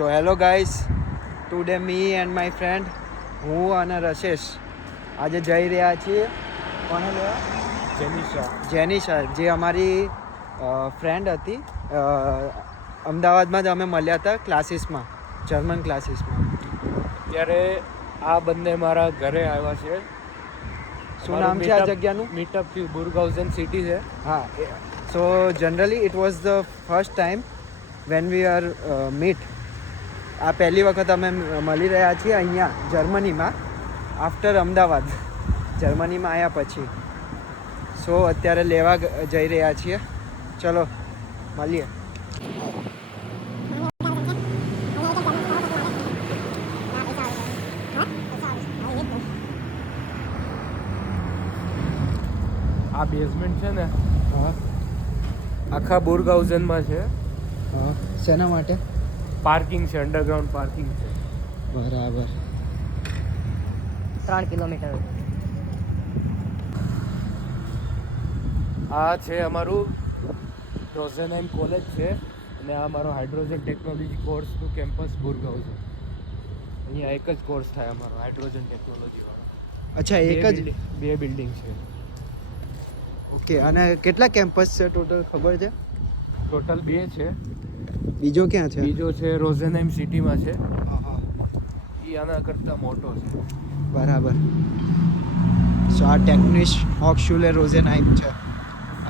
So hello guys, today me and my friend હું અને રશેશ આજે જઈ રહ્યા છીએ કોને લેવા જેનિશા જે અમારી ફ્રેન્ડ હતી અમદાવાદમાં જ અમે મળ્યા હતા ક્લાસીસમાં જર્મન ક્લાસીસમાં ત્યારે આ બંને મારા ઘરે આવ્યા છે. શું નામ છે આ જગ્યાનું? મીટઅપ બુરગાઉઝન સિટી છે. હા, so generally it was the first time when we are meet. આ પહેલી વખત અમે મળી રહ્યા છીએ અહીંયા જર્મનીમાં આફ્ટર અમદાવાદ જર્મનીમાં આવ્યા પછી. સો અત્યારે લેવા જઈ રહ્યા છીએ. ચલો મળીએ. આ બેઝમેન્ટ છે ને હા આખા બુરગાઉઝનમાં છે. હા, શેના માટે? પાર્કિંગ છે, અંડરગ્રાઉન્ડ પાર્કિંગ છે. બરાબર. 3 કિલોમીટર. આ છે અમારું રોઝેનહાઈમ કોલેજ છે અને આ અમારો હાઇડ્રોજન ટેકનોલોજી કોર્સનું કેમ્પસ બુરગાઉઝન. અહીંયા એક જ કોર્સ થાય અમારો હાઇડ્રોજન ટેકનોલોજી વાળો. અચ્છા, એક જ? બે બિલ્ડિંગ છે. ઓકે. અને કેટલા કેમ્પસ છે ટોટલ ખબર છે? ટોટલ 2 છે. બીજો ક્યાં છે? બીજો છે રોઝેનહાઈમ સિટીમાં છે. હા, એ આના કરતાં મોટો છે. બરાબર. સો આ ટેકનિશ હોકસ્યુલે રોઝેનહાઈમ છે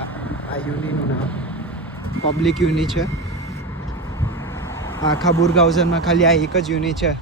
આ યુનિનું નામ. પબ્લિક યુનિ છે. આખા બુરગાઉઝનમાં ખાલી આ એક જ યુનિ છે.